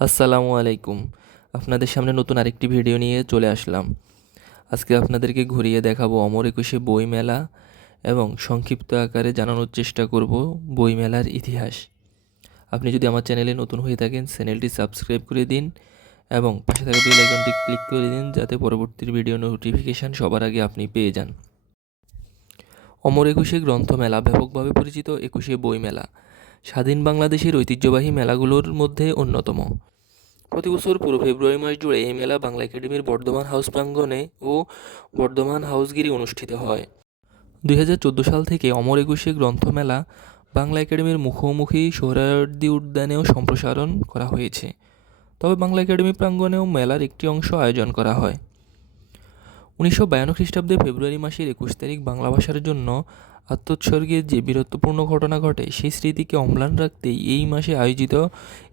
আসসালামু আলাইকুম। আপনাদের সামনে নতুন আরেকটি ভিডিও নিয়ে চলে আসলাম। আজকে আপনাদেরকে ঘুরিয়ে দেখাবো অমর একুশে বইমেলা এবং সংক্ষিপ্ত আকারে জানানোর চেষ্টা করব বইমেলার ইতিহাস। আপনি যদি আমার চ্যানেলে নতুন হয়ে থাকেন, চ্যানেলটি সাবস্ক্রাইব করে দিন এবং পাশে থাকা বেল আইকনটি ক্লিক করে দিন, যাতে পরবর্তী ভিডিও নোটিফিকেশান সবার আগে আপনি পেয়ে যান। অমর একুশে গ্রন্থমেলা, ব্যাপকভাবে পরিচিত একুশে বইমেলা, স্বাধীন বাংলাদেশের ঐতিহ্যবাহী মেলাগুলোর মধ্যে অন্যতম। প্রতি বছর পুরো ফেব্রুয়ারি মাস জুড়ে এই মেলা বাংলা একাডেমির বর্ধমান হাউস প্রাঙ্গণে ও বর্ধমান হাউসগিরি অনুষ্ঠিত হয়। 2014 সাল থেকে অমর একুশে গ্রন্থমেলা বাংলা একাডেমির মুখোমুখি সোহরাওয়ার্দী উদ্যানেও সম্প্রসারণ করা হয়েছে। তবে বাংলা একাডেমি প্রাঙ্গণেও মেলার একটি অংশ আয়োজন করা হয়। 1952 খ্রিস্টাব্দে ফেব্রুয়ারি মাসের 21 তারিখ বাংলা ভাষার জন্য আত্মোৎসর্গের যে বীরত্বপূর্ণ ঘটনা ঘটে, সেই স্মৃতিকে অম্লান রাখতেই এই মাসে আয়োজিত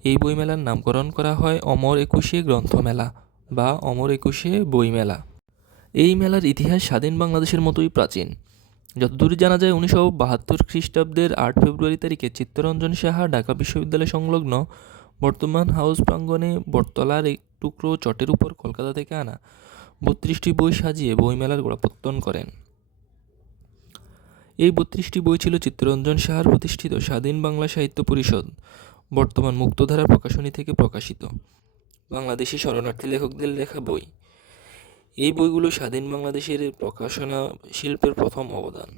এই বইমেলার নামকরণ করা হয় অমর একুশে গ্রন্থমেলা বা অমর একুশে বইমেলা। এই মেলার ইতিহাস স্বাধীন বাংলাদেশের মতোই প্রাচীন। যতদূর জানা যায়, 1972 খ্রিস্টাব্দের 8 ফেব্রুয়ারি তারিখে চিত্তরঞ্জন সাহা ঢাকা বিশ্ববিদ্যালয় সংলগ্ন বর্তমান হাউস প্রাঙ্গণে বটতলার এক টুকরো চটের উপর কলকাতা থেকে আনা 32টি বই সাজিয়ে বইমেলার গোড়াপত্তন করেন। এই 32টি বই ছিল চিত্তরঞ্জন সাহার প্রতিষ্ঠিত স্বাধীন বাংলা সাহিত্য পরিষদ, বর্তমান মুক্তধারা প্রকাশনী থেকে প্রকাশিত বাংলাদেশি শরণার্থী লেখকদের লেখা বই। এই বইগুলো স্বাধীন বাংলাদেশের প্রকাশনা শিল্পের প্রথম অবদান।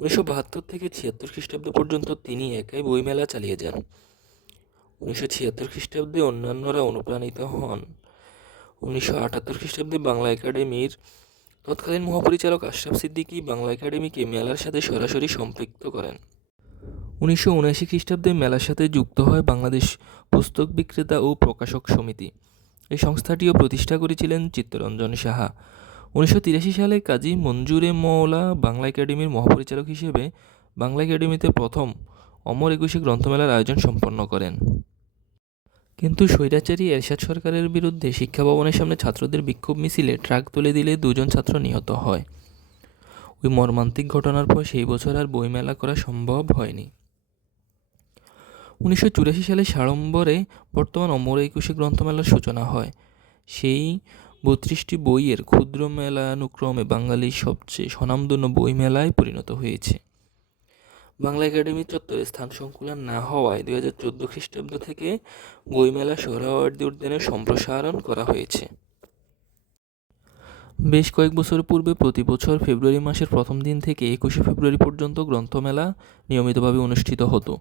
1972 থেকে 76 খ্রিস্টাব্দ পর্যন্ত তিনি একাই বইমেলা চালিয়ে যান। 1976 খ্রিস্টাব্দে অন্যান্যরা অনুপ্রাণিত হন। 1978 খ্রিস্টাব্দে বাংলা একাডেমির তৎকালীন মহাপরিচালক আশরাফ সিদ্দিকী বাংলা একাডেমিকে মেলার সাথে সরাসরি সম্পৃক্ত করেন। 1979 খ্রিস্টাব্দে মেলার সাথে যুক্ত হয় বাংলাদেশ পুস্তক বিক্রেতা ও প্রকাশক সমিতি। এই সংস্থাটিও প্রতিষ্ঠা করেছিলেন চিত্তরঞ্জন সাহা। 1983 সালে কাজী মঞ্জুরে মওলা বাংলা একাডেমির মহাপরিচালক হিসেবে বাংলা একাডেমিতে প্রথম অমর একুশে গ্রন্থমেলার আয়োজন সম্পন্ন করেন। কিন্তু স্বৈরাচারী এরশাদ সরকারের বিরুদ্ধে শিক্ষা ভবনের সামনে ছাত্রদের বিক্ষোভ মিছিলে ট্রাক তুলে দিলে 2 জন ছাত্র নিহত হয়। ওই মর্মান্তিক ঘটনার পর সেই বছর আর বইমেলা করা সম্ভব হয়নি। 1984 সালে সাড়ম্বরে বর্তমান অমর একুশে গ্রন্থমেলার সূচনা হয়। সেই 32টি বইয়ের ক্ষুদ্র মেলানুক্রমে বাঙালির সবচেয়ে স্বনামধন্য বইমেলায় পরিণত হয়েছে। বাংলা একাডেমি চত্বরে স্থান সংকুলান না হওয়ায় 2014 খ্রিস্টাব্দ থেকে বইমেলা সোহরাওয়ার্দী উদ্যানে সম্প্রসারণ করা হয়েছে। বেশ কয়েক বছর পূর্বে প্রতি বছর ফেব্রুয়ারি মাসের প্রথম দিন থেকে 21শে ফেব্রুয়ারি পর্যন্ত গ্রন্থমেলা নিয়মিতভাবে অনুষ্ঠিত হতো।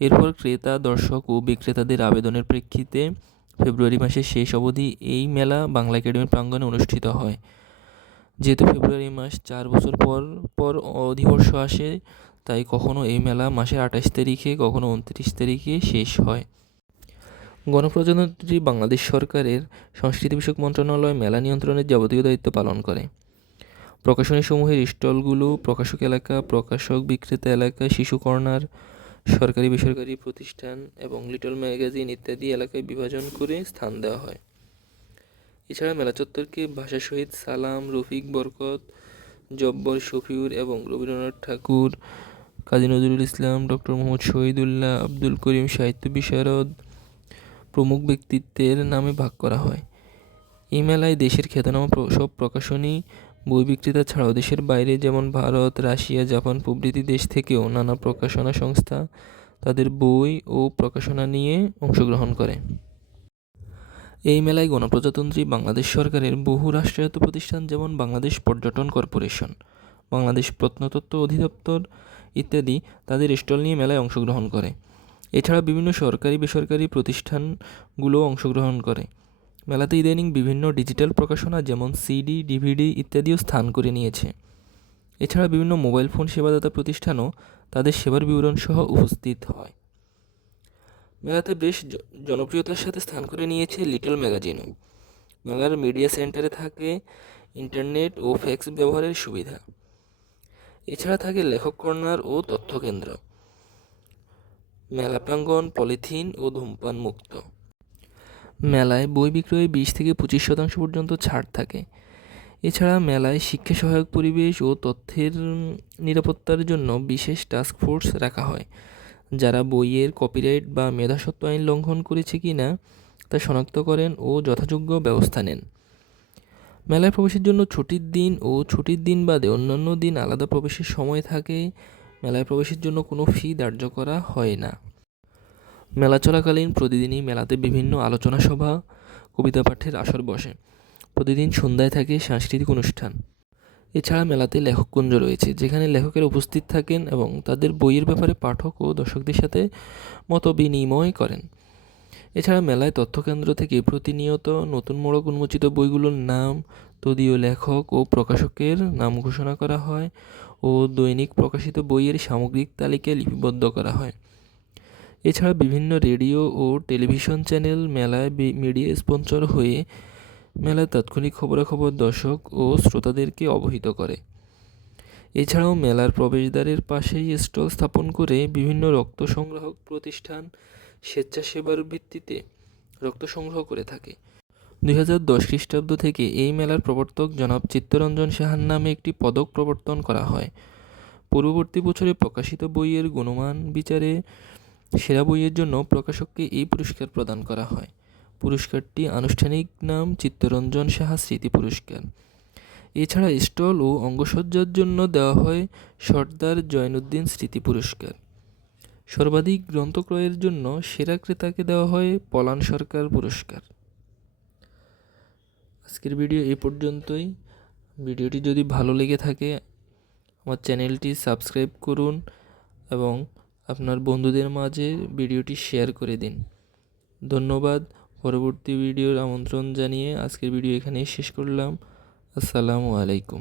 এরপর ক্রেতা, দর্শক ও বিক্রেতাদের আবেদনের প্রেক্ষিতে ফেব্রুয়ারি মাসের শেষ অবধি এই মেলা বাংলা একাডেমির প্রাঙ্গণে অনুষ্ঠিত হয়। যেহেতু ফেব্রুয়ারি মাস 4 বছর পর পর অধিবর্ষ আসে, তাই কখনো এই মেলা মাসের 28 তারিখে, কখনো 29 তারিখে শেষ হয়। গণপ্রজাতন্ত্রী বাংলাদেশ সরকারের সংস্কৃতি বিষয়ক মন্ত্রণালয় মেলা নিয়ন্ত্রণের যাবতীয় দায়িত্ব পালন করে। প্রকাশনী সমূহের স্টলগুলো প্রকাশক এলাকা, প্রকাশক বিক্রেতা এলাকা, শিশু কর্নার, সরকারি বেসরকারি প্রতিষ্ঠান এবং লিটল ম্যাগাজিন ইত্যাদি এলাকায় বিভাজন করে স্থান দেওয়া হয়। এছাড়া মেলা চত্বরকে ভাষা শহীদ সালাম, রফিক বরকত, জব্বর, শফিউর এবং রবীন্দ্রনাথ ঠাকুর, কাজী নজরুল ইসলাম, ডক্টর মোহাম্মদ শহীদুল্লাহ, আব্দুল করিম সাহিত্য বিশারদ প্রমুখ ব্যক্তিত্বের নামে ভাগ করা হয়। এই মেলায় দেশের খ্যাতনামা সব প্রকাশনী, বই বিক্রেতা ছাড়াও দেশের বাইরে যেমন ভারত, রাশিয়া, জাপান প্রভৃতি দেশ থেকেও নানা প্রকাশনা সংস্থা তাদের বই ও প্রকাশনা নিয়ে অংশগ্রহণ করে। এই মেলায় গণপ্রজাতন্ত্রী বাংলাদেশ সরকারের বহু রাষ্ট্রায়ত্ত প্রতিষ্ঠান যেমন বাংলাদেশ পর্যটন কর্পোরেশন, বাংলাদেশ প্রত্নতত্ত্ব অধিদপ্তর ইত্যাদি তাদের স্টল নিয়ে মেলায় অংশগ্রহণ করে। এছাড়া বিভিন্ন সরকারি বেসরকারি প্রতিষ্ঠানগুলো অংশগ্রহণ করে। মেলাতে ইদানিং বিভিন্ন ডিজিটাল প্রকাশনা যেমন সিডি, ডিভিডি ইত্যাদিও স্থান করে নিয়েছে। এছাড়া বিভিন্ন মোবাইল ফোন সেবাদাতা প্রতিষ্ঠানও তাদের সেবার বিবরণ সহ উপস্থিত হয়। মেলাতে বেশ জনপ্রিয়তার সাথে স্থান করে নিয়েছে লিটল ম্যাগাজিনও। মেলার মিডিয়া সেন্টারে থাকে ইন্টারনেট ও ফ্যাক্স ব্যবহারের সুবিধা। এছাড়া থাকে লেখক কর্নার ও তথ্য কেন্দ্র। মেলা প্রাঙ্গণ পলিথিন ও ধূমপান মুক্ত। মেলায় বই বিক্রয়ে 20 থেকে 25% পর্যন্ত ছাড় থাকে। এছাড়া মেলায় শিক্ষা সহায়ক পরিবেশ ও তথ্যের নিরাপত্তার জন্য বিশেষ টাস্ক ফোর্স রাখা হয়, যারা বইয়ের কপিরাইট বা মেধাস্বত্ব আইন লঙ্ঘন করেছে কিনা তা শনাক্ত করেন ও যথাযোগ্য ব্যবস্থা নেন। মেলায় প্রবেশের জন্য ছুটির দিন ও ছুটির দিন বাদে অন্যান্য দিন আলাদা প্রবেশের সময় থাকে। মেলায় প্রবেশের জন্য কোনো ফি ধার্য করা হয় না। মেলা চলাকালীন প্রতিদিনই মেলাতে বিভিন্ন আলোচনা সভা, কবিতা পাঠের আসর বসে। প্রতিদিন সন্ধ্যায় থাকে সাংস্কৃতিক অনুষ্ঠান। এছাড়া মেলাতে লেখককুঞ্জ রয়েছে, যেখানে লেখকেরা উপস্থিত থাকেন এবং তাদের বইয়ের ব্যাপারে পাঠক ও দর্শকদের সাথে মত বিনিময় করেন। এছাড়া মেলায় তথ্যকেন্দ্র থেকে প্রতিনিয়ত নতুন মোড়ক উন্মোচিত বইগুলোর নাম, তদীয় লেখক ও প্রকাশকের নাম ঘোষণা করা হয় ও দৈনিক প্রকাশিত বইয়ের সামগ্রিক তালিকা লিপিবদ্ধ করা হয়। এছাড়া বিভিন্ন রেডিও ও টেলিভিশন চ্যানেল মেলায় মিডিয়া স্পন্সর হয়ে মেলায় তাৎক্ষণিক খবরাখবর দর্শক ও শ্রোতাদেরকে অবহিত করে। এছাড়াও মেলার প্রবেশদ্বারের পাশেই স্টল স্থাপন করে বিভিন্ন রক্ত সংগ্রাহক প্রতিষ্ঠান স্বেচ্ছাসেবার ভিত্তিতে রক্ত সংগ্রহ করে থাকে। 2010 খ্রিস্টাব্দ থেকে এই মেলার প্রবর্তক জনাব চিত্তরঞ্জন সাহার নামে একটি পদক প্রবর্তন করা হয়। পূর্ববর্তী বছরে প্রকাশিত বইয়ের গুণমান বিচারে সেরা বইয়ের জন্য প্রকাশককে এই পুরস্কার প্রদান করা হয়। পুরস্কারটি আনুষ্ঠানিক নাম চিত্তরঞ্জন সাহা স্মৃতি পুরস্কার। এছাড়া স্টল ও অঙ্গসজ্জার জন্য দেওয়া হয় সর্দার জয়নুদ্দিন স্মৃতি পুরস্কার। সর্বাধিক গ্রন্থ ক্রয়ের জন্য সেরা ক্রেতাকে দেওয়া হয় পলান সরকার পুরস্কার। আজকের ভিডিও এই পর্যন্তই। ভিডিওটি যদি ভালো লেগে থাকে আমার চ্যানেলটি সাবস্ক্রাইব করুন এবং আপনার বন্ধুদের মাঝে ভিডিওটি শেয়ার করে দিন। ধন্যবাদ। পরবর্তী ভিডিওর আমন্ত্রণ জানিয়ে আজকের ভিডিও এখানেই শেষ করলাম। আসসালামু আলাইকুম।